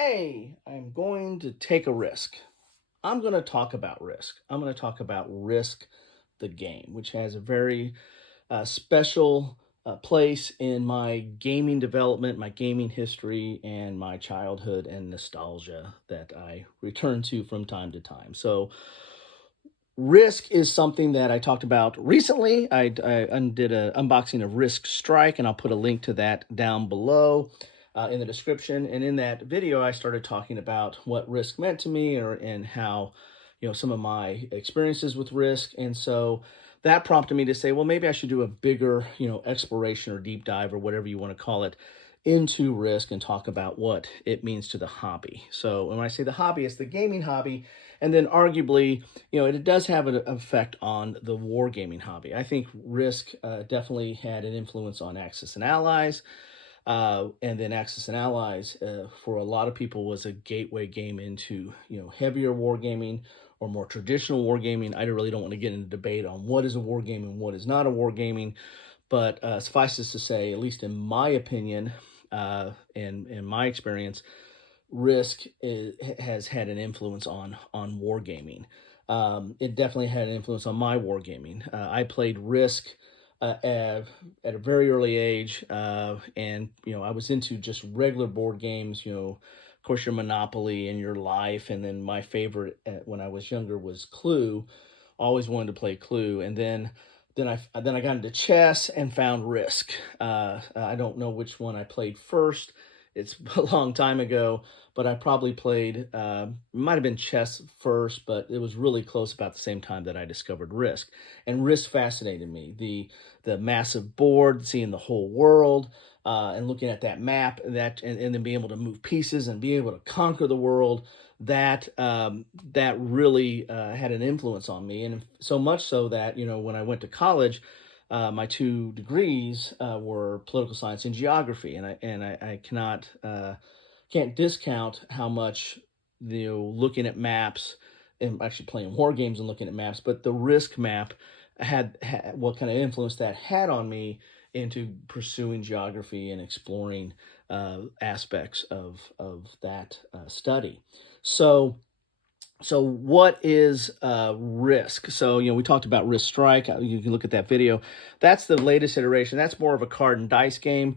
Today, I'm going to take a risk. I'm going to talk about risk. I'm going to talk about Risk the game, which has a very special place in my gaming development, my gaming history, and my childhood and nostalgia that I return to from time to time. So, Risk is something that I talked about recently. I did an unboxing of Risk Strike, and I'll put a link to that down below in the description. And in that video, I started talking about what Risk meant to me, and how, some of my experiences with Risk. And so that prompted me to say, well, maybe I should do a bigger, exploration or deep dive or whatever you want to call it into Risk and talk about what it means to the hobby. So when I say the hobby, it's the gaming hobby. And then arguably, it does have an effect on the wargaming hobby. I think Risk definitely had an influence on Axis and Allies. And then Axis and Allies, for a lot of people, was a gateway game into, heavier wargaming or more traditional wargaming. I really don't want to get into debate on what is a wargame and what is not a wargaming. But suffices to say, at least in my opinion, and in my experience, Risk has had an influence on wargaming. It definitely had an influence on my wargaming. I played Risk at a very early age, and I was into just regular board games. Of course, your Monopoly and your Life, and then my favorite when I was younger was Clue. Always wanted to play Clue, and then I got into chess and found Risk. I don't know which one I played first. It's a long time ago, but I probably played, might have been chess first, but it was really close about the same time that I discovered Risk. And Risk fascinated me. The massive board, seeing the whole world, and looking at that map, and then being able to move pieces and be able to conquer the world. That really had an influence on me, and so much so that when I went to college, my two degrees were political science and geography, and I can't discount how much looking at maps and actually playing war games and looking at maps, but the Risk map had what kind of influence that had on me into pursuing geography and exploring aspects of that study. So what is Risk? So, we talked about Risk Strike. You can look at that video. That's the latest iteration. That's more of a card and dice game.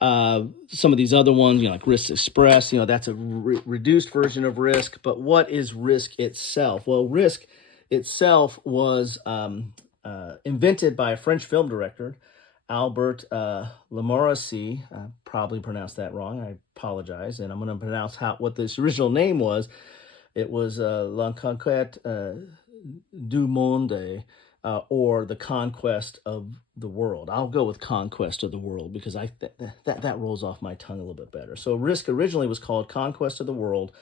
Some of these other ones, like Risk Express, that's a reduced version of Risk. But what is Risk itself? Well, Risk itself was invented by a French film director, Albert Lamorisse. I probably pronounced that wrong. I apologize. And I'm going to pronounce what this original name was. It was La Conquête du Monde, or the Conquest of the World. I'll go with Conquest of the World because that rolls off my tongue a little bit better. So Risk originally was called Conquest of the World,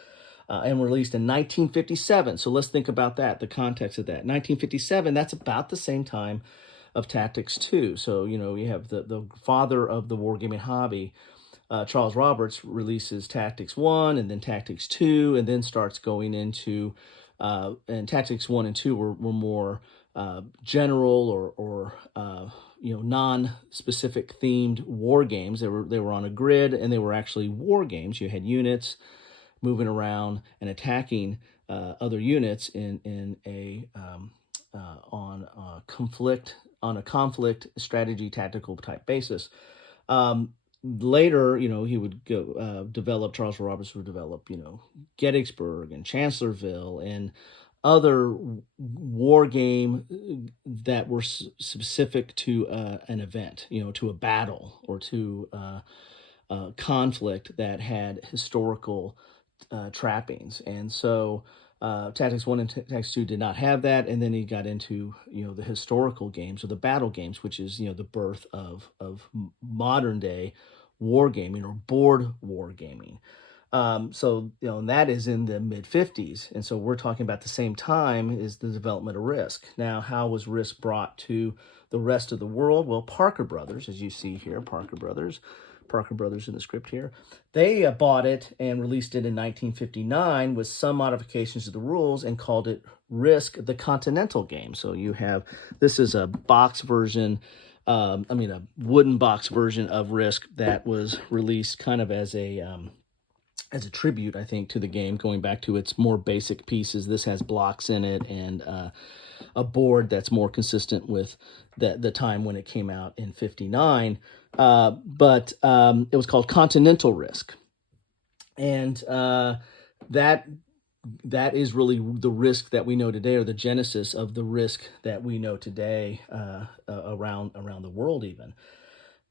and released in 1957. So let's think about that, the context of that. 1957, that's about the same time of Tactics 2. So, you have the father of the wargaming hobby, Charles Roberts, releases Tactics 1 and then Tactics 2, and then starts going into, and Tactics 1 and 2 were more general or non-specific themed war games. They were on a grid, and they were actually war games. You had units moving around and attacking other units on a conflict strategy tactical type basis. Later, he would go Charles Roberts would develop, Gettysburg and Chancellorsville and other war game that were specific to an event, to a battle or to a conflict that had historical trappings. And so Tactics 1 and Tactics 2 did not have that, and then he got into the historical games or the battle games, which is the birth of modern day wargaming or board wargaming. And that is in the mid-50s, and so we're talking about the same time is the development of Risk. Now, how was Risk brought to the rest of the world? Well, Parker Brothers, as you see here, Parker Brothers in the script here, they bought it and released it in 1959 with some modifications to the rules and called it Risk the Continental Game. So this is a box version, a wooden box version of Risk that was released kind of as a as a tribute, I think, to the game, going back to its more basic pieces. This has blocks in it and a board that's more consistent with the time when it came out in '59. But it was called Continental Risk, and that that is really the Risk that we know today, or the genesis of the Risk that we know today around the world. Even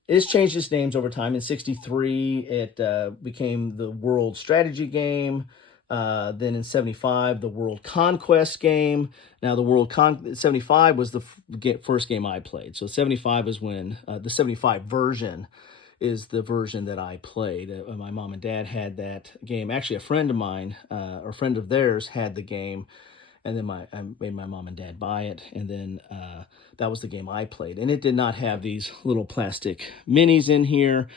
it's changed its names over time. In '63, it became the World Strategy Game. Then in '75, the World Conquest Game. Now, the 75 was the first game I played. So '75 is when the '75 version is the version that I played. My mom and dad had that game. Actually, a friend of mine, or a friend of theirs, had the game, and then I made my mom and dad buy it, and then that was the game I played. And it did not have these little plastic minis in here,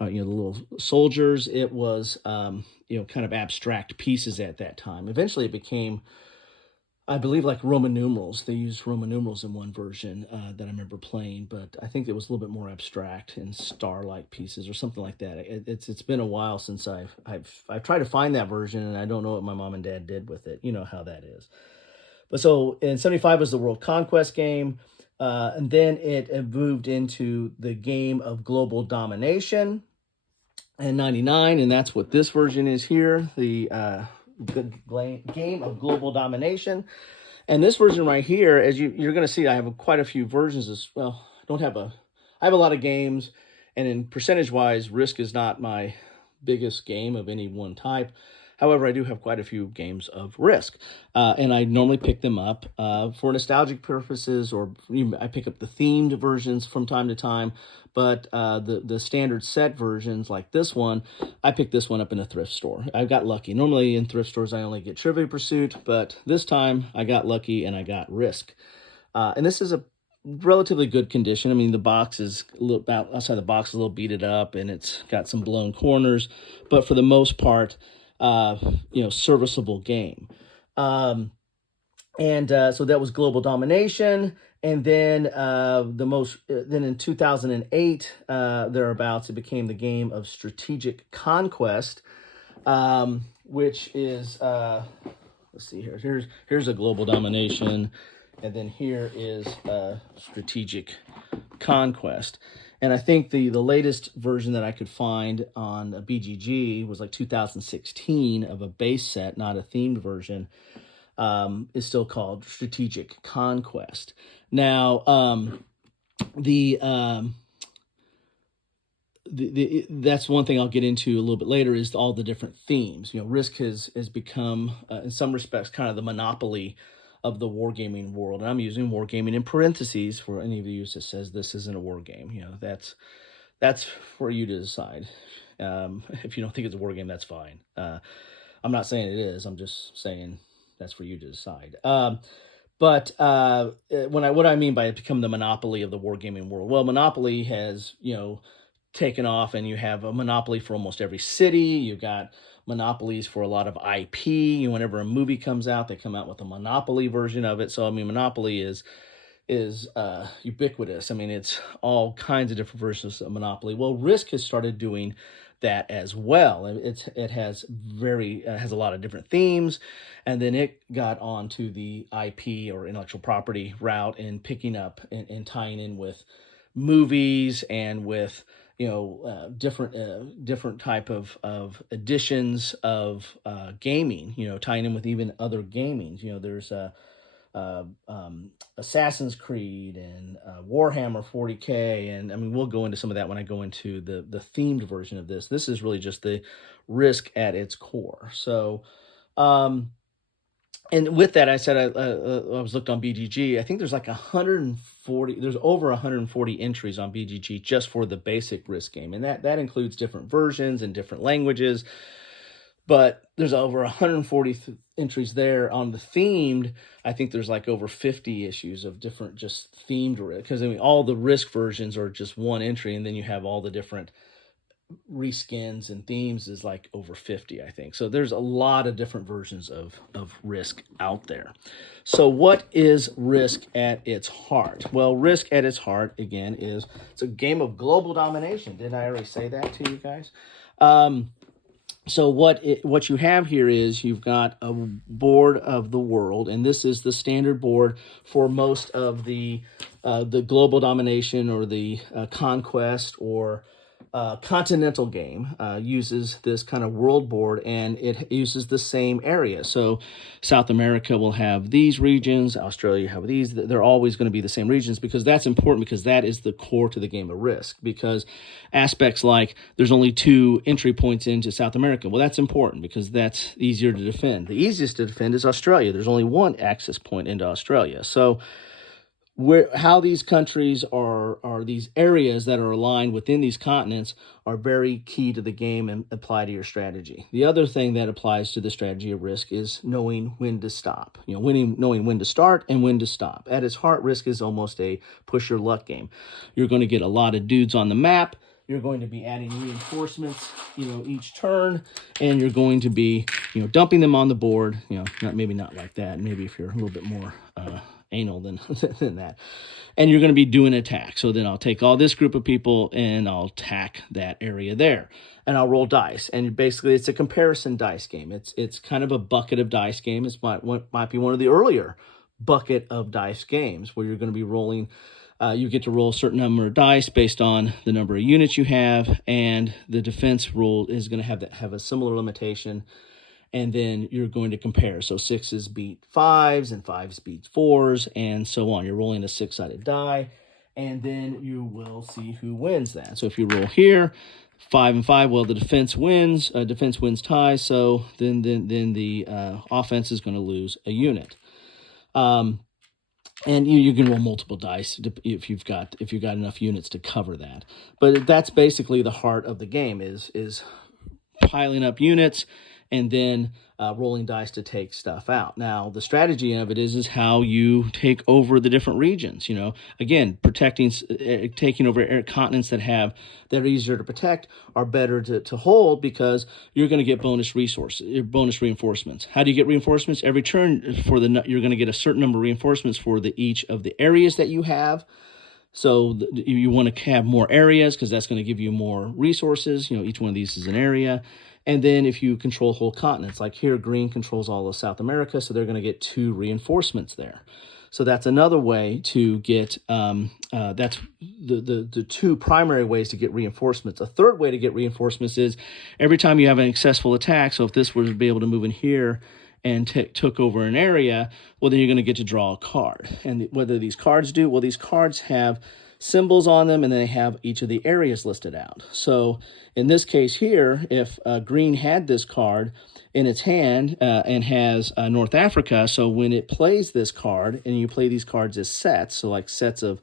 the little soldiers. It was, kind of abstract pieces at that time. Eventually, it became, I believe, like Roman numerals. They used Roman numerals in one version that I remember playing, but I think it was a little bit more abstract and star-like pieces or something like that. It's been a while since I've tried to find that version, and I don't know what my mom and dad did with it. You know how that is. But so in '75 was the World Conquest Game, and then it moved into the Game of Global Domination in '99, and that's what this version is here, the Game of Global Domination. And this version right here, as you're going to see, I have quite a few versions as well. I have a lot of games, and in percentage-wise, Risk is not my biggest game of any one type. However, I do have quite a few games of Risk, and I normally pick them up for nostalgic purposes, or I pick up the themed versions from time to time. But the standard set versions, like this one, I picked this one up in a thrift store. I got lucky. Normally in thrift stores, I only get Trivial Pursuit, but this time I got lucky and I got Risk. And this is a relatively good condition. I mean, the box is about outside the box, a little beaten up, and it's got some blown corners, but for the most part, serviceable game. So that was Global Domination. And then then in 2008, thereabouts, it became the Game of Strategic Conquest, which is, let's see here. Here's a Global Domination, and then here is Strategic Conquest. And I think the latest version that I could find on BGG was like 2016 of a base set, not a themed version, is still called Strategic Conquest. Now, that's one thing I'll get into a little bit later, is all the different themes. Risk has become, in some respects, kind of the monopoly of the wargaming world. And I'm using wargaming in parentheses for any of you that says this isn't a war game. That's for you to decide. If you don't think it's a war game, that's fine. I'm not saying it is. I'm just saying that's for you to decide. But what I mean by it become the monopoly of the wargaming world, well, Monopoly has, taken off, and you have a monopoly for almost every city. You've got monopolies for a lot of IP. Whenever a movie comes out, they come out with a Monopoly version of it. So, I mean, Monopoly is ubiquitous. I mean, it's all kinds of different versions of Monopoly. Well, Risk has started doing that as well. It has a lot of different themes, and then it got onto the IP or intellectual property route, and picking up and tying in with movies and with different type of editions of gaming, tying in with even other gamings. There's Assassin's Creed and Warhammer 40K, and I mean, we'll go into some of that when I go into the themed version of this. This is really just the Risk at its core. So, and with that, I said I was looked on BGG. I think there's like 140. There's over 140 entries on BGG just for the basic Risk game, and that includes different versions and different languages. But there's over 140 entries there. On the themed, I think there's like over 50 issues of different just themed Risk, because I mean all the Risk versions are just one entry, and then you have all the different reskins and themes is like over 50, I think. So there's a lot of different versions of Risk out there. So what is Risk at its heart? Well, Risk at its heart, again, it's a game of global domination. Didn't I already say that to you guys? So what you have here is you've got a board of the world, and this is the standard board for most of the global domination or the conquest or Continental Game uses this kind of world board, and it uses the same area. So South America will have these regions, Australia have these. They're always going to be the same regions because that's important, because that is the core to the game of Risk. Because aspects like there's only 2 entry points into South America, well, that's important because that's easier to defend. The easiest to defend is Australia. There's only 1 access point into Australia. So how these countries are these areas that are aligned within these continents are very key to the game and apply to your strategy. The other thing that applies to the strategy of Risk is knowing when to stop. Knowing when to start and when to stop. At its heart, Risk is almost a push your luck game. You're going to get a lot of dudes on the map. You're going to be adding reinforcements, each turn, and you're going to be, dumping them on the board. Maybe not like that. Maybe if you're a little bit more anal than that. And you're going to be doing attack. So then I'll take all this group of people and I'll attack that area there. And I'll roll dice. And basically it's a comparison dice game. It's kind of a bucket of dice game. It might be one of the earlier bucket of dice games where you're going to be rolling. You get to roll a certain number of dice based on the number of units you have, and the defense rule is going to have a similar limitation. And then you're going to compare. So 6s beat 5s, and 5s beat 4s, and so on. You're rolling a 6-sided die, and then you will see who wins that. So if you roll here, 5 and 5, well, the defense wins. Defense wins ties. So then the offense is going to lose a unit. And you can roll multiple dice if you've got enough units to cover that. But that's basically the heart of the game is piling up units and then rolling dice to take stuff out. Now, the strategy of it is how you take over the different regions. Again, taking over continents that are easier to protect are better to hold, because you're going to get bonus reinforcements. How do you get reinforcements? Every turn you're going to get a certain number of reinforcements for each of the areas that you have. So you want to have more areas because that's going to give you more resources. Each one of these is an area. And then if you control whole continents, like here, green controls all of South America, so they're going to get 2 reinforcements there. So that's another way to get, that's the 2 primary ways to get reinforcements. A third way to get reinforcements is every time you have an successful attack, so if this were to be able to move in here and took over an area, well, then you're going to get to draw a card. And whether these cards do, well, these cards have symbols on them, and then they have each of the areas listed out. So in this case here, if green had this card in its hand and has North Africa, so when it plays this card, and you play these cards as sets, so like sets of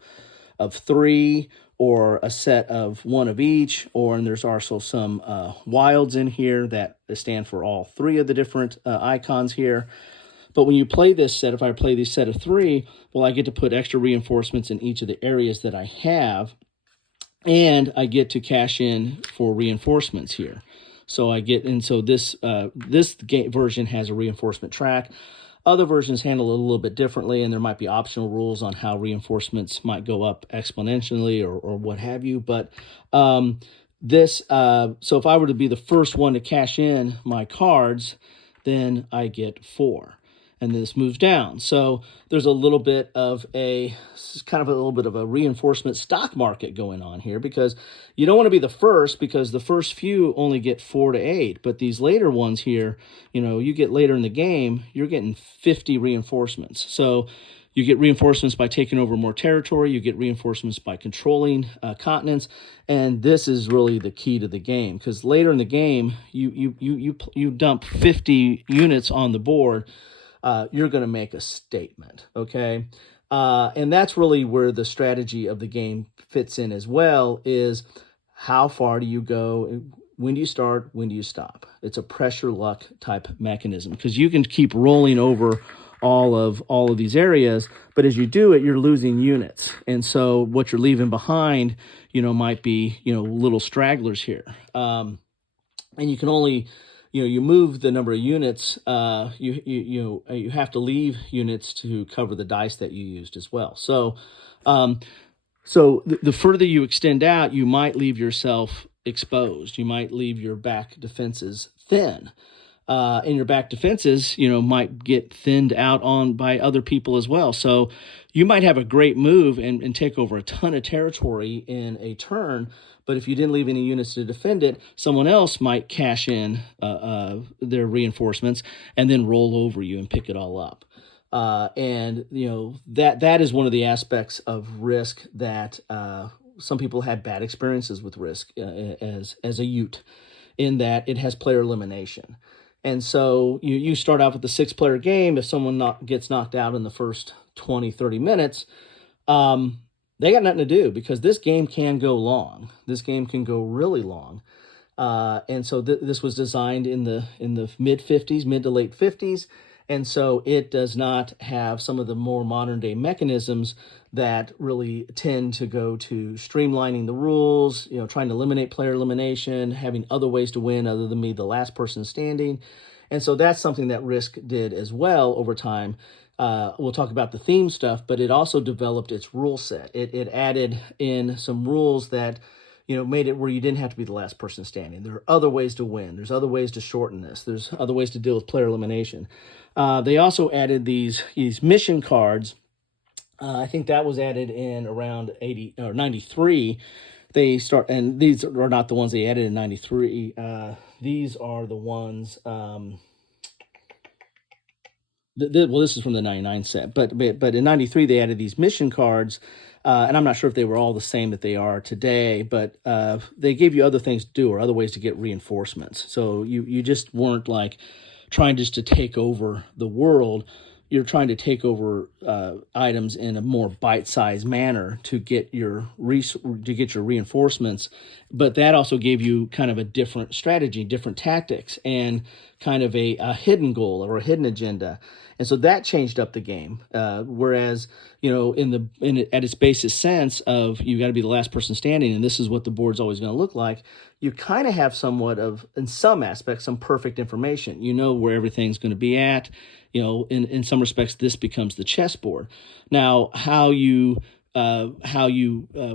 3, or a set of 1 of each, and there's also some wilds in here that stand for all 3 of the different icons here. But when you play this set, if I play this set of 3, well, I get to put extra reinforcements in each of the areas that I have, and I get to cash in for reinforcements here. So this version has a reinforcement track. Other versions handle it a little bit differently, and there might be optional rules on how reinforcements might go up exponentially or what have you. But so if I were to be the first one to cash in my cards, then I get 4. And this moves down. So there's a little bit of a reinforcement stock market going on here, because you don't want to be the first, because the first few only get 4 to 8. But these later ones here, you get later in the game, you're getting 50 reinforcements. So you get reinforcements by taking over more territory. You get reinforcements by controlling continents. And this is really the key to the game, because later in the game, you dump 50 units on the board. You're going to make a statement, okay? And that's really where the strategy of the game fits in as well, is how far do you go? When do you start? When do you stop? It's a pressure luck type mechanism, because you can keep rolling over all of these areas, but as you do it, you're losing units. And so what you're leaving behind, might be, little stragglers here. And you can only... you move the number of units. You have to leave units to cover the dice that you used as well. So, the further you extend out, you might leave yourself exposed. You might leave your back defenses thin. And your back defenses, might get thinned out on by other people as well. So you might have a great move and take over a ton of territory in a turn, but if you didn't leave any units to defend it, someone else might cash in their reinforcements and then roll over you and pick it all up. And that is one of the aspects of Risk that some people had bad experiences with Risk as a Ute, in that it has player elimination. And so you start out with a 6-player game. If someone gets knocked out in the first 20, 30 minutes, they got nothing to do, because this game can go long. This game can go really long. And so this was designed in the mid to late 50s. And so it does not have some of the more modern day mechanisms that really tend to go to streamlining the rules, trying to eliminate player elimination, having other ways to win other than me, the last person standing. And so that's something that Risk did as well over time. We'll talk about the theme stuff, but it also developed its rule set. It added in some rules that made it where you didn't have to be the last person standing. There are other ways to win. There's other ways to shorten this. There's other ways to deal with player elimination. They also added these mission cards. I think that was added in around 80 or 93. And these are not the ones they added in 93. These are the ones. This is from the 99 set, but in 93 they added these mission cards. And I'm not sure if they were all the same that they are today, but they gave you other things to do or other ways to get reinforcements. So you just weren't like trying just to take over the world. You're trying to take over items in a more bite-sized manner to get your reinforcements. But that also gave you kind of a different strategy, different tactics, and kind of a hidden goal or a hidden agenda. And so that changed up the game. Whereas, at its basis sense of you got to be the last person standing, and this is what the board's always going to look like, you kind of have somewhat of, in some aspects, some perfect information. You know where everything's going to be at. In some respects, this becomes the chessboard. Now, where you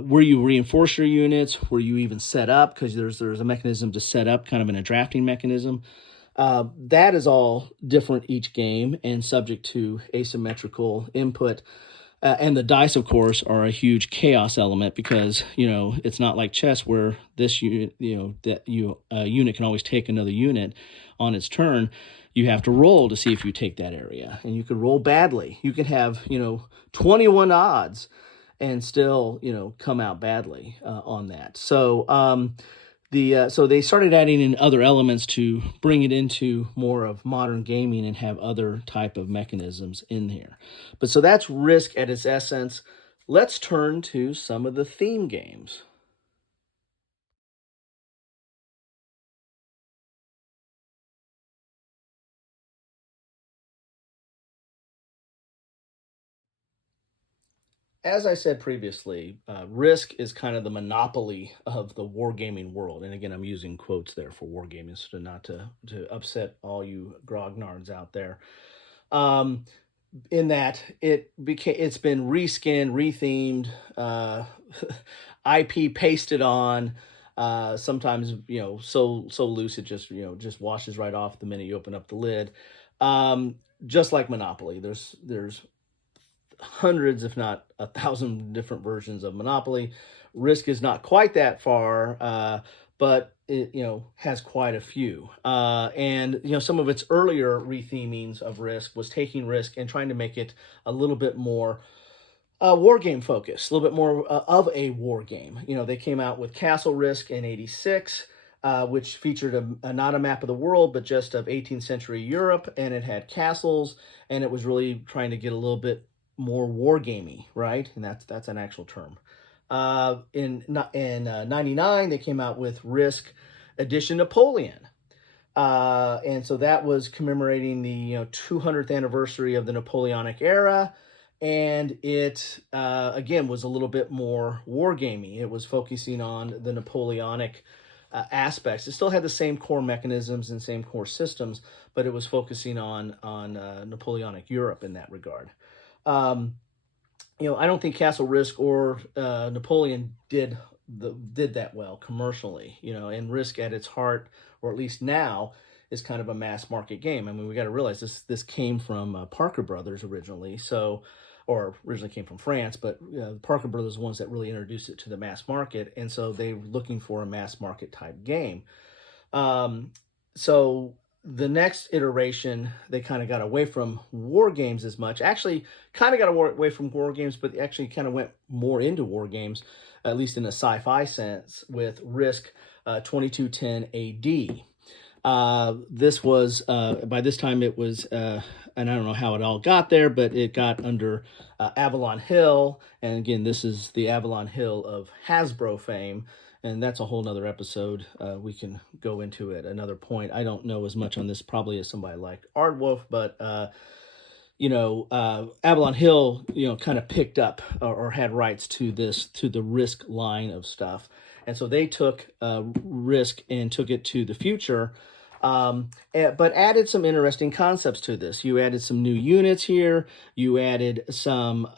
reinforce your units, where you even set up, because there's a mechanism to set up, kind of in a drafting mechanism. That is all different each game and subject to asymmetrical input. And the dice, of course, are a huge chaos element, because it's not like chess where this unit unit can always take another unit on its turn. You have to roll to see if you take that area, and you could roll badly. You could have 21 odds and still come out badly on that. So so they started adding in other elements to bring it into more of modern gaming and have other type of mechanisms in here. But so that's Risk at its essence. Let's turn to some of the theme games. As I said previously, Risk is kind of the monopoly of the wargaming world. And again, I'm using quotes there for wargaming, so not to upset all you grognards out there. In that it's been reskinned, rethemed, IP pasted on. Sometimes so loose it just washes right off the minute you open up the lid. Just like Monopoly, there's hundreds, if not 1,000 different versions of Monopoly. Risk is not quite that far, but it has quite a few. And some of its earlier rethemings of Risk was taking Risk and trying to make it a little bit more war game focused, a little bit more of a war game. They came out with Castle Risk in '86. Which featured not a map of the world, but just of 18th century Europe, and it had castles, and it was really trying to get a little bit more wargamey, right? And that's an actual term. In '99, they came out with Risk Edition Napoleon, and so that was commemorating the 200th anniversary of the Napoleonic era, and it again was a little bit more wargamey. It was focusing on the Napoleonic aspects. It still had the same core mechanisms and same core systems, but it was focusing on Napoleonic Europe in that regard. I don't think Castle Risk or Napoleon did did that well commercially, and Risk at its heart, or at least now, is kind of a mass market game. I mean, we got to realize this came from Parker Brothers originally, or originally came from France, but the Parker Brothers are the ones that really introduced it to the mass market, and so they were looking for a mass market type game. So the next iteration, they kind of got away from war games as much. Actually, kind of got away from war games, but actually kind of went more into war games, at least in a sci-fi sense, with Risk 2210 AD. This was, by this time it was, and I don't know how it all got there, but it got under Avalon Hill. And again, this is the Avalon Hill of Hasbro fame. And that's a whole nother episode. We can go into it another point. I don't know as much on this probably as somebody like Aardwolf, but Avalon Hill, kind of picked up or had rights to the Risk line of stuff. And so they took Risk and took it to the future, but added some interesting concepts to this. You added some new units here. You added some,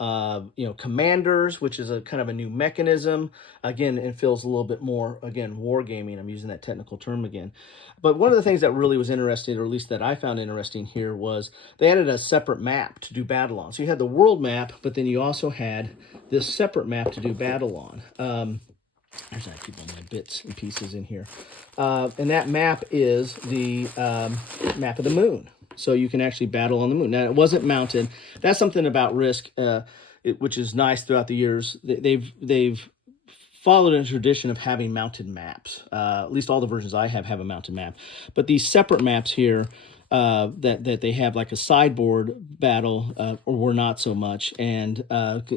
commanders, which is a kind of a new mechanism. Again, it feels a little bit more, again, wargaming. I'm using that technical term again. But one of the things that really was interesting, or at least that I found interesting here, was they added a separate map to do battle on. So you had the world map, but then you also had this separate map to do battle on. Actually, I keep all my bits and pieces in here. And that map is the map of the moon. So you can actually battle on the moon. Now, it wasn't mounted. That's something about Risk, which is nice throughout the years. They've followed a tradition of having mounted maps. At least all the versions I have a mounted map. But these separate maps here, that they have like a sideboard battle, or were not so much. And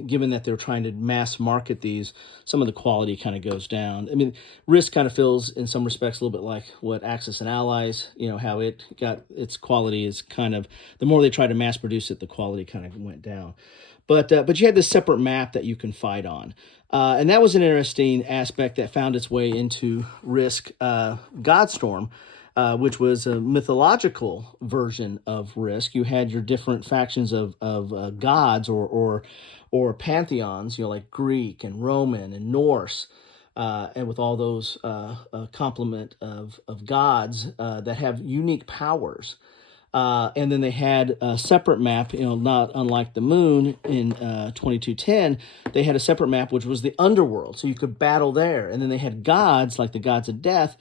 given that they're trying to mass market these, some of the quality kind of goes down. I mean, Risk kind of feels in some respects a little bit like what Axis and Allies, how it got its quality is kind of, the more they try to mass produce it, the quality kind of went down. But you had this separate map that you can fight on. And that was an interesting aspect that found its way into Risk Godstorm, which was a mythological version of Risk. You had your different factions of gods or pantheons, like Greek and Roman and Norse, and with all those complement of gods that have unique powers. And then they had a separate map, not unlike the moon in 2210, they had a separate map, which was the underworld. So you could battle there. And then they had gods, like the gods of death,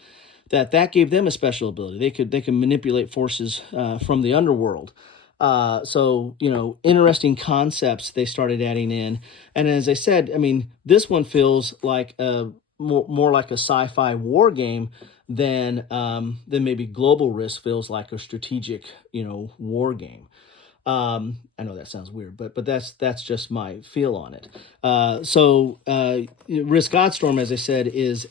that gave them a special ability. They could manipulate forces from the underworld. So, interesting concepts they started adding in. And as I said, I mean, this one feels like more like a sci-fi war game than maybe Global Risk feels like a strategic, war game. I know that sounds weird, but that's just my feel on it. So Risk Godstorm, as I said, is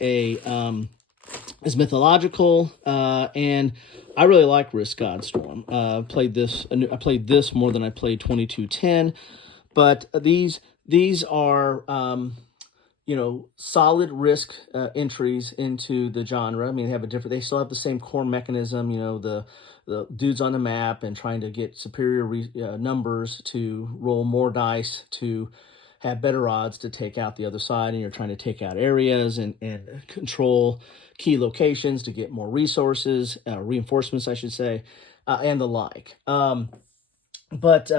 mythological, and I really like Risk Godstorm. I played this more than I played 2210, but these are solid Risk entries into the genre. I mean, they still have the same core mechanism, the dudes on the map and trying to get superior numbers to roll more dice to have better odds to take out the other side, and you're trying to take out areas and control key locations to get more resources, reinforcements, I should say, and the like. But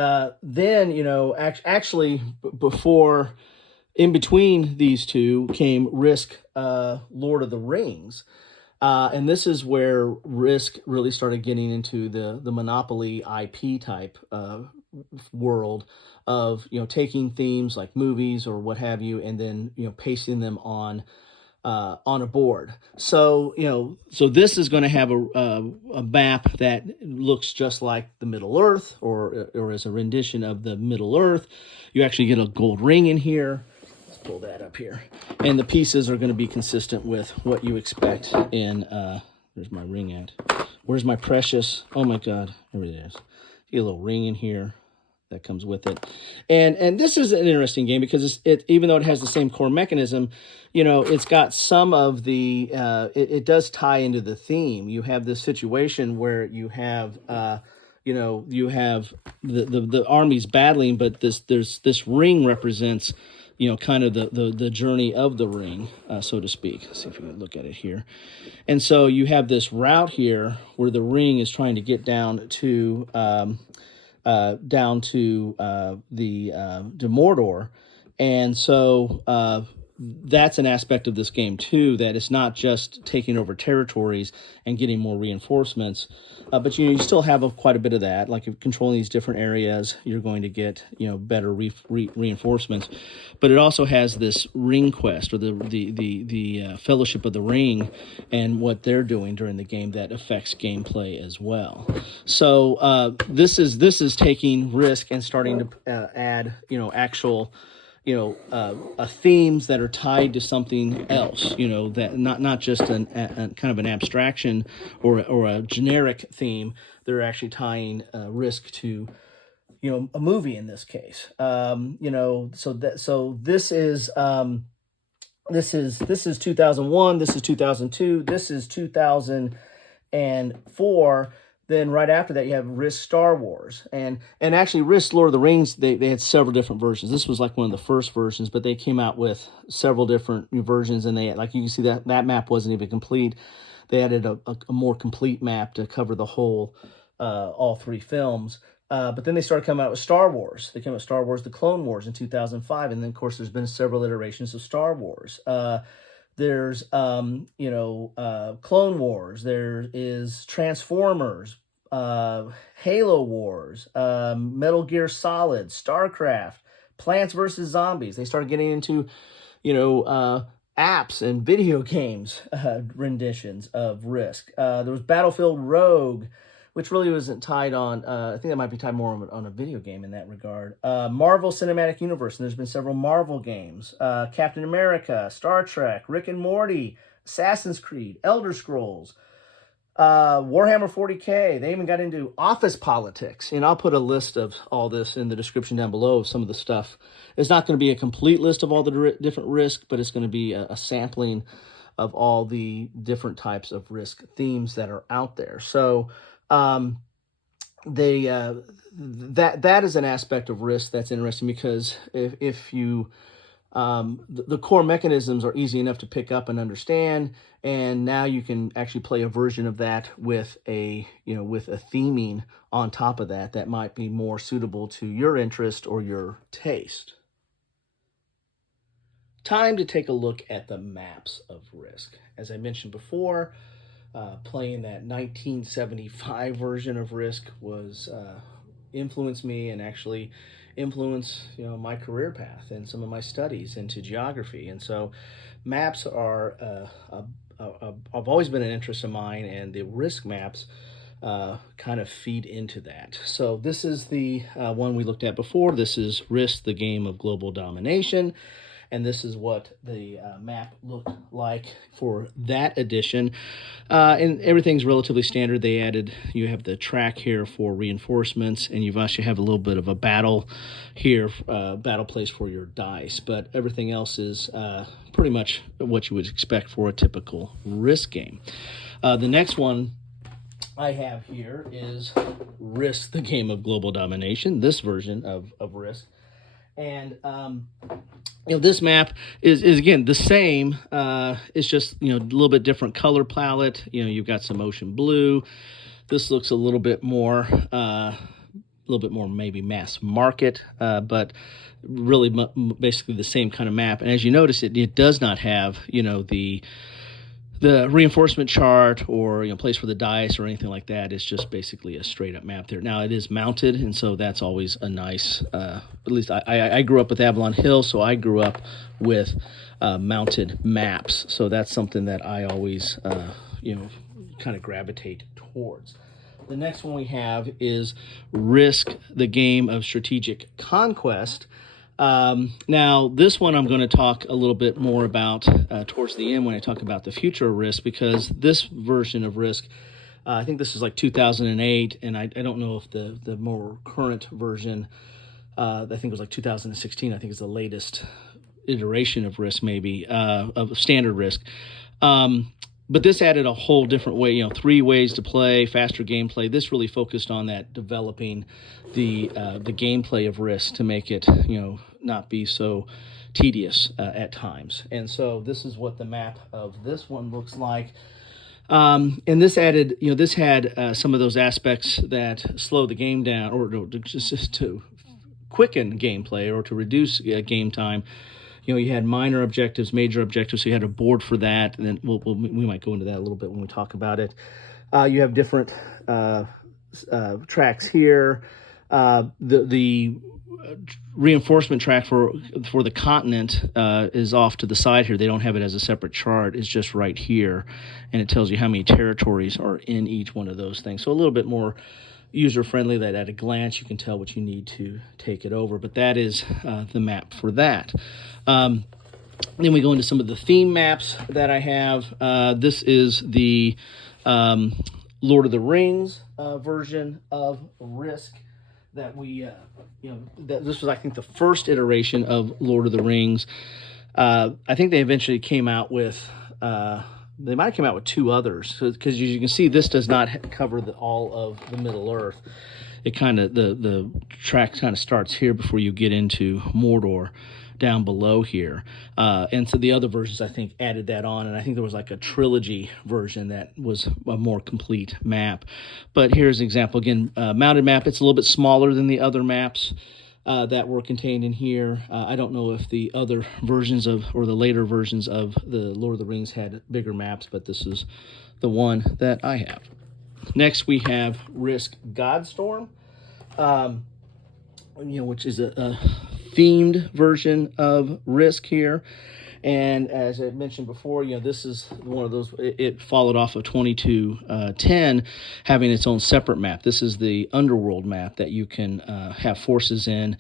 then, actually, before, in between these two came Risk Lord of the Rings. And this is where Risk really started getting into the Monopoly IP type world of, taking themes like movies or what have you, and then, pasting them on a board. So, so this is going to have a map that looks just like the Middle Earth, or as a rendition of the Middle Earth. You actually get a gold ring in here. Let's pull that up here. And the pieces are going to be consistent with what you expect in, there's my ring at. Where's my precious? Oh my God, here it is. Get a little ring in here that comes with it. And this is an interesting game because it even though it has the same core mechanism, it's got some of the, it does tie into the theme. You have this situation where you have, you have the armies battling, but there's this ring represents kind of the journey of the ring, so to speak. Let's see if we can look at it here. And so you have this route here where the ring is trying to get down to Mordor, and so that's an aspect of this game too, that it's not just taking over territories and getting more reinforcements, but you still have quite a bit of that. Like if controlling these different areas, you're going to get better reinforcements. But it also has this ring quest, or the Fellowship of the Ring, and what they're doing during the game that affects gameplay as well. So this is taking risk and starting to add actual themes that are tied to something else, that not just a kind of an abstraction or a generic theme. They're actually tying risk to, a movie in this case. So this is 2001, this is 2002, this is 2004. Then right after that, you have Risk Star Wars. And actually, Risk Lord of the Rings, they had several different versions. This was like one of the first versions, but they came out with several different versions. And they, like you can see, that map wasn't even complete. They added a more complete map to cover the whole, all three films. But then they started coming out with Star Wars. They came out with Star Wars: The Clone Wars in 2005. And then, of course, there's been several iterations of Star Wars. There's, Clone Wars. There is Transformers, Halo Wars, Metal Gear Solid, StarCraft, Plants vs. Zombies. They started getting into, apps and video games renditions of Risk. There was Battlefield Rogue, which really wasn't tied on, I think that might be tied more on a video game in that regard. Marvel Cinematic Universe, and there's been several Marvel games. Captain America, Star Trek, Rick and Morty, Assassin's Creed, Elder Scrolls, Warhammer 40K. They even got into office politics. And I'll put a list of all this in the description down below of some of the stuff. It's not going to be a complete list of all the different Risk, but it's going to be a sampling of all the different types of Risk themes that are out there. So that is an aspect of Risk that's interesting, because if you the core mechanisms are easy enough to pick up and understand, and now you can actually play a version of that with a theming on top of that might be more suitable to your interest or your taste. Time to take a look at the maps of Risk. As I mentioned before, playing that 1975 version of Risk was influenced me, and actually influence my career path and some of my studies into geography. And so maps are I've always been an interest of mine, and the Risk maps kind of feed into that. So this is the one we looked at before. This is Risk, the Game of Global Domination. And this is what the map looked like for that edition. And everything's relatively standard. They added, you have the track here for reinforcements, and you've actually have a little bit of a battle here, battle place for your dice. But everything else is pretty much what you would expect for a typical Risk game. The next one I have here is Risk, the Game of Global Domination, this version of Risk. And this map is again the same. It's just a little bit different color palette. You've got some ocean blue. This looks a little bit more maybe mass market, but really basically the same kind of map. And as you notice, it does not have the reinforcement chart or place for the dice or anything like that. It's just basically a straight up map there. Now it is mounted, and so that's always a nice. At least I grew up with Avalon Hill, so I grew up with mounted maps. So that's something that I always kind of gravitate towards. The next one we have is Risk, the Game of Strategic Conquest. Now, this one I'm going to talk a little bit more about towards the end when I talk about the future of Risk, because this version of Risk, I think this is like 2008, and I don't know if the more current version, I think it was like 2016, I think is the latest iteration of Risk, maybe, of standard Risk. But this added a whole different way, 3 ways to play, faster gameplay. This really focused on that, developing the gameplay of Risk to make it, not be so tedious at times. And so this is what the map of this one looks like. And this added, this had some of those aspects that slow the game down, or just to quicken gameplay or to reduce game time. You had minor objectives, major objectives, so you had a board for that, and then we might go into that a little bit when we talk about it. You have different tracks here. The reinforcement track for the continent is off to the side here. They don't have it as a separate chart. It's just right here, and it tells you how many territories are in each one of those things. So a little bit more user-friendly, that at a glance you can tell what you need to take it over. But that is the map for that. Then we go into some of the theme maps that I have. This is the Lord of the Rings version of Risk that we, that this was, I think, the first iteration of Lord of the Rings. I think they eventually came out with, they might have come out with 2 others, because you can see this does not cover all of the Middle Earth. It kind of, the track kind of starts here before you get into Mordor down below here. And so the other versions, I think, added that on, and I think there was like a trilogy version that was a more complete map. But here's an example, again, mounted map. It's a little bit smaller than the other maps that were contained in here. I don't know if the other versions or the later versions of the Lord of the Rings had bigger maps, but this is the one that I have. Next, we have Risk Godstorm, which is a themed version of Risk here. And as I mentioned before, this is one of those, it followed off of 2210 having its own separate map. This is the Underworld map that you can have forces in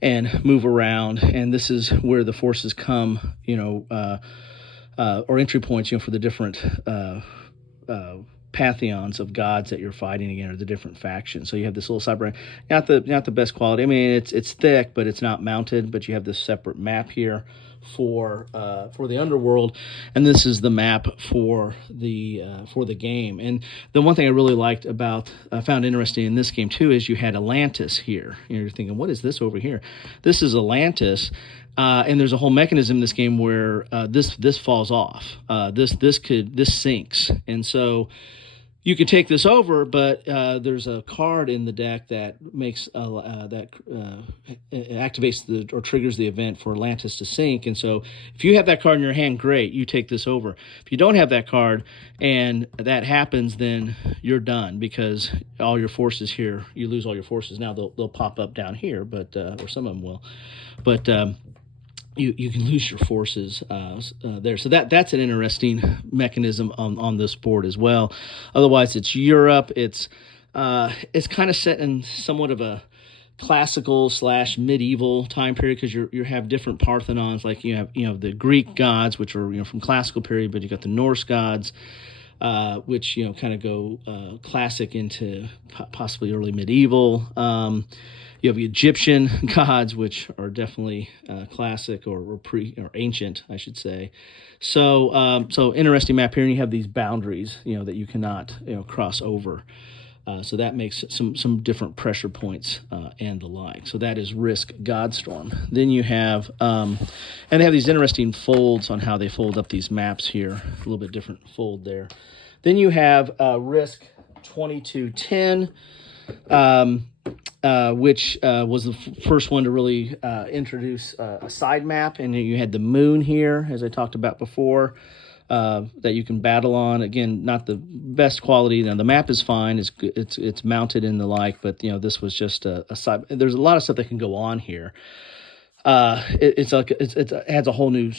and move around. And this is where the forces come, or entry points, for the different pantheons of gods that you're fighting again, or the different factions. So you have this little separate, not the best quality. I mean, it's thick, but it's not mounted. But you have this separate map here for the Underworld, and this is the map for the game. And the one thing I really liked found interesting in this game too, is you had Atlantis here. You're thinking, what is this over here? This is Atlantis. And there's a whole mechanism in this game where this falls off. This sinks, and so you can take this over, but there's a card in the deck that makes activates or triggers the event for Atlantis to sink. And so if you have that card in your hand, great, you take this over. If you don't have that card and that happens, then you're done, because all your forces here, you lose all your forces. Now they'll pop up down here, but or some of them will, but you can lose your forces there. So that's an interesting mechanism on this board as well. Otherwise, it's Europe. It's kind of set in somewhat of a classical / medieval time period, because you have different Parthenons. Like you have the Greek gods, which are from classical period, but you got the Norse gods, which kind of go classic into possibly early medieval. You have the Egyptian gods, which are definitely classic or ancient, I should say. So interesting map here, and you have these boundaries, that you cannot cross over. So that makes some different pressure points and the like. So that is Risk Godstorm. Then you have, and they have these interesting folds on how they fold up these maps here. A little bit different fold there. Then you have Risk 2210. Which was the first one to really introduce a side map, and you had the moon here, as I talked about before, that you can battle on. Again, not the best quality. Now the map is fine; it's mounted and the like, but this was just a side. There's a lot of stuff that can go on here. It adds a whole new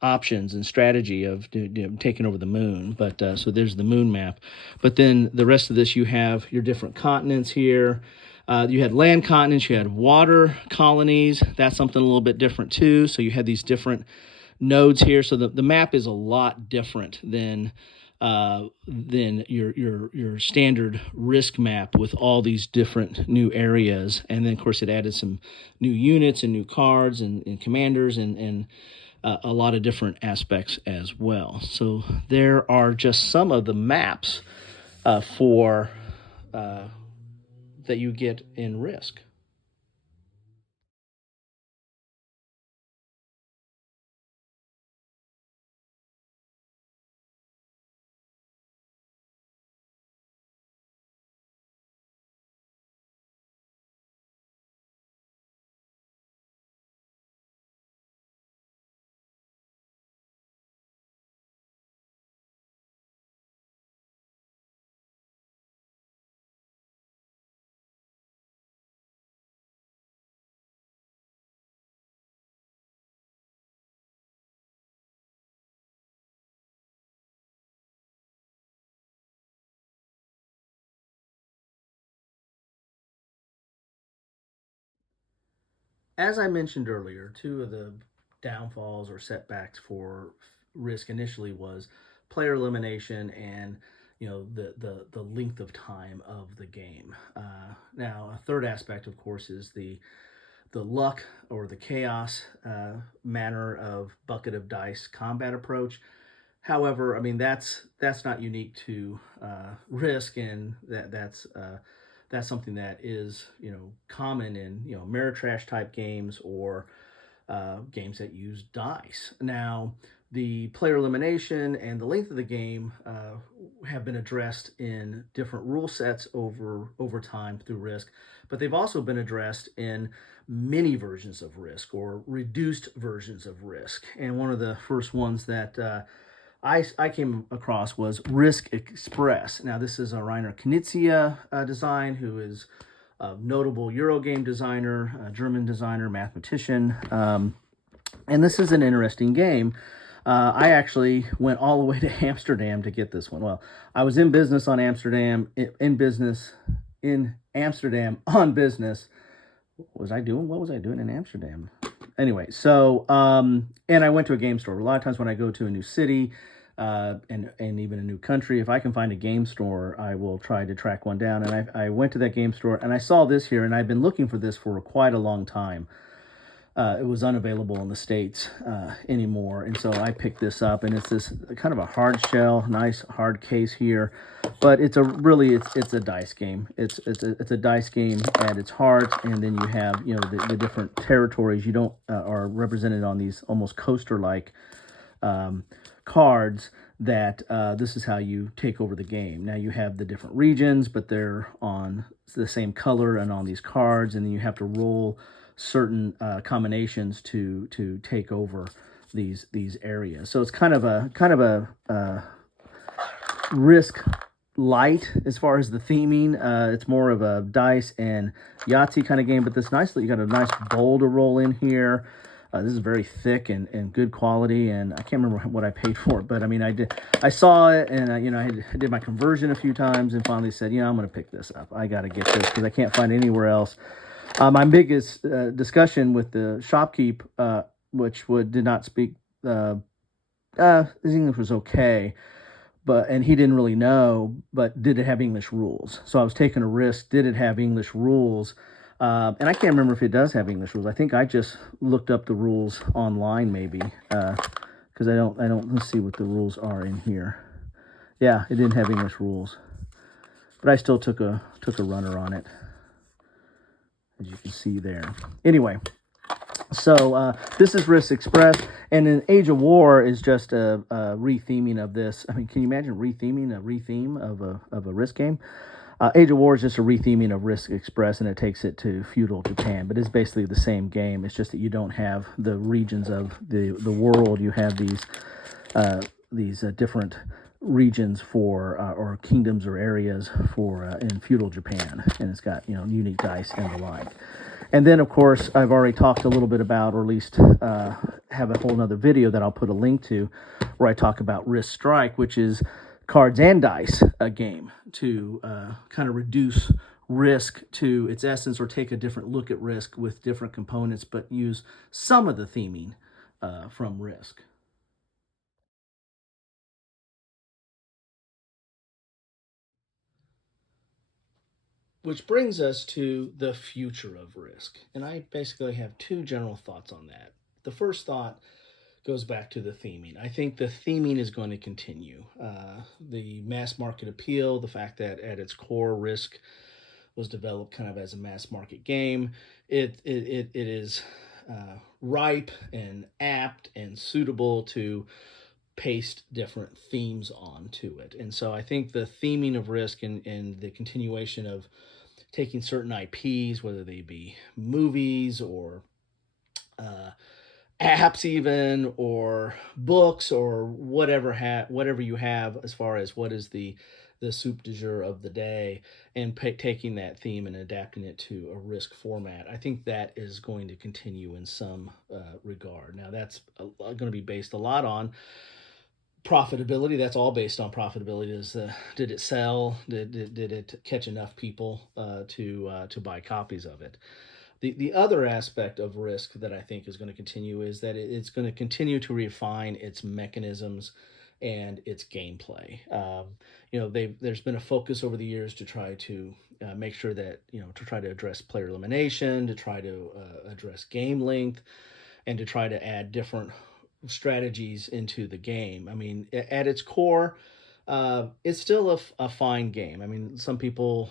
options and strategy of taking over the moon. But so there's the moon map. But then the rest of this, you have your different continents here. You had land continents, you had water colonies. That's something a little bit different too. So you had these different nodes here. So the map is a lot different than your standard Risk map with all these different new areas. And then of course it added some new units and new cards and commanders and a lot of different aspects as well. So there are just some of the maps for that you get in Risk. As I mentioned earlier, two of the downfalls or setbacks for Risk initially was player elimination and the length of time of the game. Now, a third aspect, of course, is the luck or the chaos manner of bucket of dice combat approach. However, I mean that's not unique to Risk, and that's something that is common in Ameritrash type games or games that use dice. Now, the player elimination and the length of the game have been addressed in different rule sets over time through Risk, but they've also been addressed in mini versions of Risk or reduced versions of Risk. And one of the first ones that I came across was Risk Express. Now, this is a Rainer Knizia design, who is a notable Eurogame designer, a German designer, mathematician. And this is an interesting game. I actually went all the way to Amsterdam to get this one. Well, I was in business on Amsterdam, in Amsterdam on business. What was I doing? What was I doing in Amsterdam? Anyway, so and I went to a game store. A lot of times when I go to a new city and even a new country, if I can find a game store, I will try to track one down. And I went to that game store and I saw this here, and I've been looking for this for quite a long time. It was unavailable in the States anymore, and so I picked this up, and it's this kind of a hard shell, nice hard case here, but it's a dice game. It's a dice game at its heart, and then you have the different territories you don't are represented on these almost coaster-like cards. That this is how you take over the game. Now you have the different regions, but they're on the same color and on these cards, and then you have to roll certain combinations to take over these areas. So it's kind of a Risk light as far as the theming. It's more of a dice and Yahtzee kind of game, but this you got a nice bowl to roll in here. This is very thick and good quality, and I can't remember what I paid for it, but I mean, I saw it, and I did my conversion a few times, and finally said, I'm going to pick this up. I got to get this because I can't find it anywhere else. My biggest discussion with the shopkeep, which did not speak, his English was okay, and he didn't really know, but did it have English rules? So I was taking a risk. Did it have English rules? And I can't remember if it does have English rules. I think I just looked up the rules online, maybe, because I don't. Let's see what the rules are in here. Yeah, it didn't have English rules, but I still took a runner on it, as you can see there. Anyway, so this is Risk Express, and then Age of War is just a retheming of this. I mean, can you imagine retheming a retheme of a Risk game? Age of War is just a retheming of Risk Express, and it takes it to feudal Japan, but it's basically the same game. It's just that you don't have the regions of the world. You have these different regions for or kingdoms or areas for in feudal Japan, and it's got unique dice and the like. And then, of course, I've already talked a little bit about, or at least have a whole other video that I'll put a link to, where I talk about Risk Strike, which is cards and dice a game to kind of reduce Risk to its essence, or take a different look at Risk with different components, but use some of the theming from Risk. Which brings us to the future of Risk. And I basically have two general thoughts on that. The first thought goes back to the theming. I think the theming is going to continue. The mass market appeal, the fact that at its core, Risk was developed kind of as a mass market game. It is ripe and apt and suitable to paste different themes onto it. And so I think the theming of Risk and the continuation of taking certain IPs, whether they be movies or apps even, or books, or whatever you have as far as what is the soup du jour of the day, and taking that theme and adapting it to a Risk format. I think that is going to continue in some regard. Now that's going to be based a lot on profitability. That's all based on profitability. Did it sell? Did it catch enough people to buy copies of it? The other aspect of Risk that I think is going to continue is that it's going to continue to refine its mechanisms and its gameplay. There's been a focus over the years to try to make sure that, to try to address player elimination, to try to address game length, and to try to add different strategies into the game. I mean, at its core, it's still a fine game. I mean, some people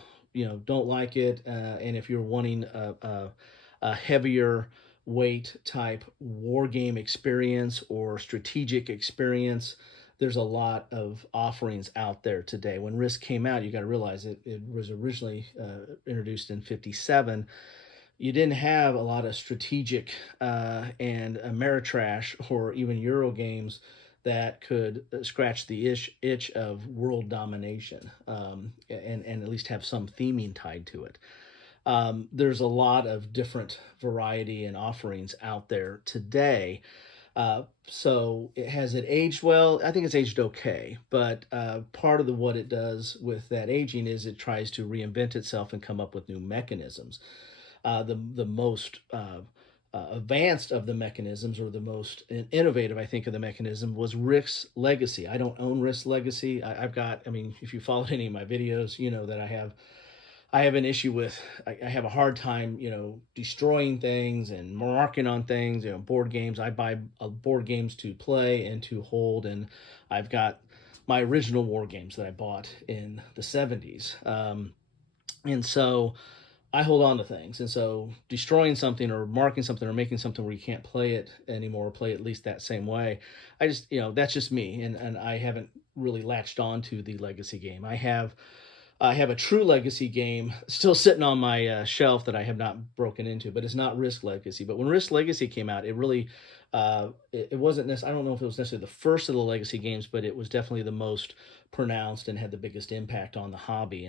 don't like it, and if you're wanting a heavier weight type war game experience or strategic experience, there's a lot of offerings out there today. When Risk came out, you got to realize it was originally introduced in '57. You didn't have a lot of strategic and Ameritrash or even Euro games that could scratch the itch of world domination, and at least have some theming tied to it. There's a lot of different variety and offerings out there today. So has it aged well? I think it's aged okay, but part of what it does with that aging is it tries to reinvent itself and come up with new mechanisms. The most advanced of the mechanisms, or the most innovative, I think, of the mechanism was Risk's Legacy. I don't own Risk's Legacy. If you followed any of my videos, you know that I have an issue with, I have a hard time, destroying things and marking on things, board games. I buy board games to play and to hold, and I've got my original war games that I bought in the 70s. And so I hold on to things. And so destroying something or marking something or making something where you can't play it anymore, or play at least that same way, that's just me. And I haven't really latched on to the Legacy game. I have a true Legacy game still sitting on my shelf that I have not broken into, but it's not Risk Legacy. But when Risk Legacy came out, it really, it wasn't necessarily, I don't know if it was necessarily the first of the Legacy games, but it was definitely the most pronounced and had the biggest impact on the hobby.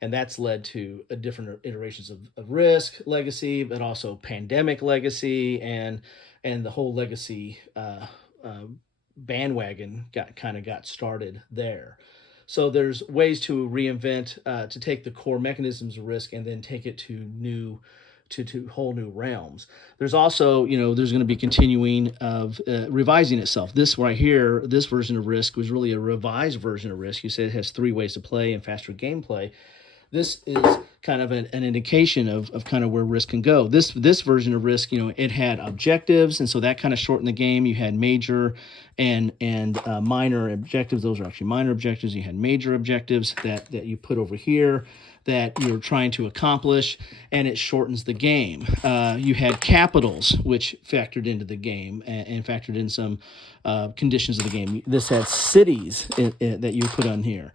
And that's led to different iterations of Risk Legacy, but also Pandemic Legacy, and the whole Legacy bandwagon got started there. So there's ways to reinvent, to take the core mechanisms of Risk and then take it to whole new realms. There's also, there's going to be continuing of revising itself. This right here, this version of Risk was really a revised version of Risk. You said it has 3 ways to play and faster gameplay. This is kind of an indication of kind of where Risk can go. This version of Risk, it had objectives, and so that kind of shortened the game. You had major and minor objectives. Those are actually minor objectives. You had major objectives that you put over here that you're trying to accomplish, and it shortens the game. You had capitals, which factored into the game and factored in some conditions of the game. This had cities that you put on here.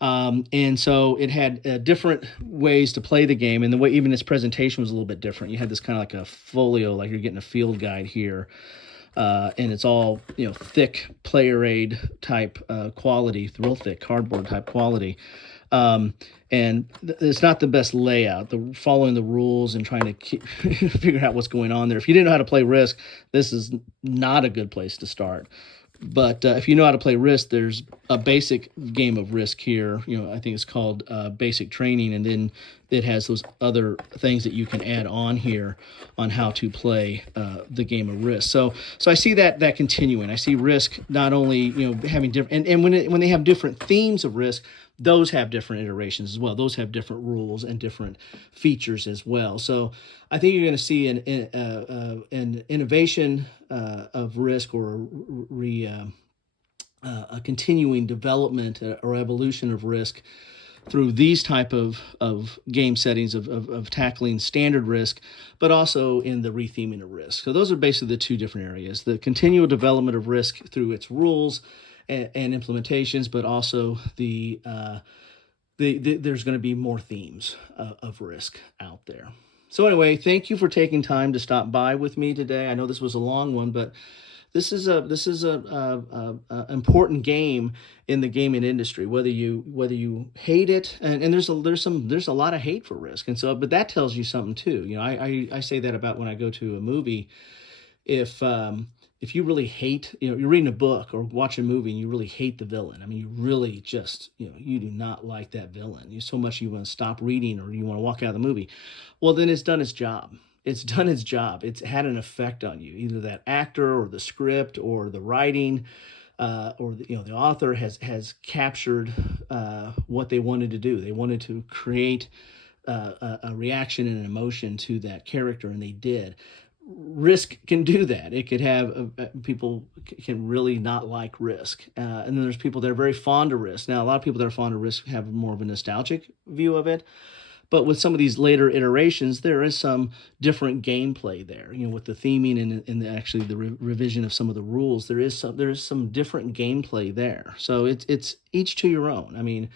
And so it had different ways to play the game, and the way even its presentation was a little bit different. You had this kind of like a folio, like you're getting a field guide here, and it's all thick player aid type quality, real thick cardboard type quality. And it's not the best layout. Following the rules and trying to figure out what's going on there. If you didn't know how to play Risk, this is not a good place to start. But if you know how to play Risk, there's a basic game of Risk here. I think it's called Basic Training, and then it has those other things that you can add on here on how to play the game of Risk. So I see that continuing. I see Risk not only having different, and when they have different themes of Risk, those have different iterations as well. Those have different rules and different features as well. So I think you're going to see an innovation of risk, or a continuing development or evolution of risk through these type of game settings of tackling standard risk, but also in the retheming of risk. So those are basically the two different areas: the continual development of risk through its rules and implementations, but also there's going to be more themes of risk out there. So anyway, thank you for taking time to stop by with me today. I know this was a long one, but this is a important game in the gaming industry. Whether you hate it, and there's a lot of hate for risk, and so, but that tells you something too. You know, I say that about when I go to a movie. If you really hate, you know, you're reading a book or watch a movie and you really hate the villain. I mean, you really just, you know, you do not like that villain. You so much you want to stop reading or you want to walk out of the movie. Well, then it's done its job. It's done its job. It's had an effect on you, either that actor or the script or the writing, or the, you know, the author has captured what they wanted to do. They wanted to create a reaction and an emotion to that character, and they did. Risk can do that. It could have people can really not like risk, and then there's people that are very fond of risk. Now, a lot of people that are fond of risk have more of a nostalgic view of it, but with some of these later iterations, there is some different gameplay there. You know, with the theming and actually the revision of some of the rules, there is some different gameplay there. So it's each to your own. I mean,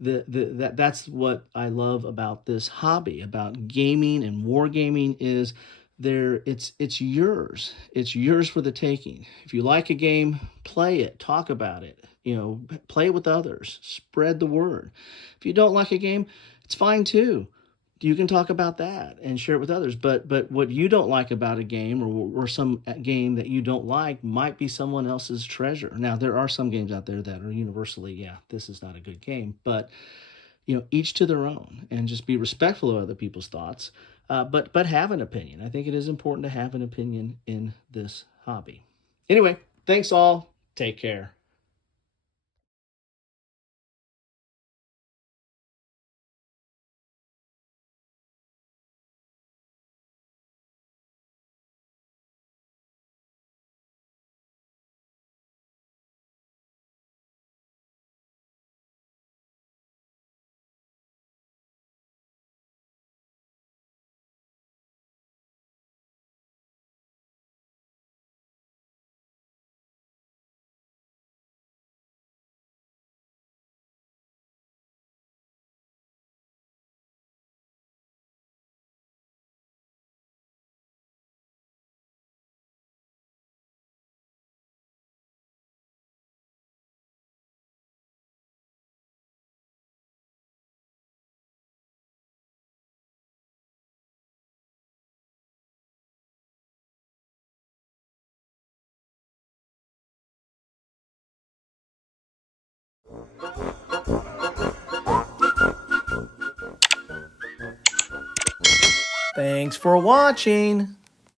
that's what I love about this hobby, about gaming and wargaming, is it's yours. It's yours for the taking. If you like a game, play it, talk about it, you know, play it with others, spread the word. If you don't like a game, it's fine too. You can talk about that and share it with others. But what you don't like about a game, or some game that you don't like, might be someone else's treasure. Now, there are some games out there that are universally, yeah, this is not a good game, but you know, each to their own, and just be respectful of other people's thoughts, but have an opinion. I think it is important to have an opinion in this hobby. Anyway, thanks all. Take care. Thanks for watching.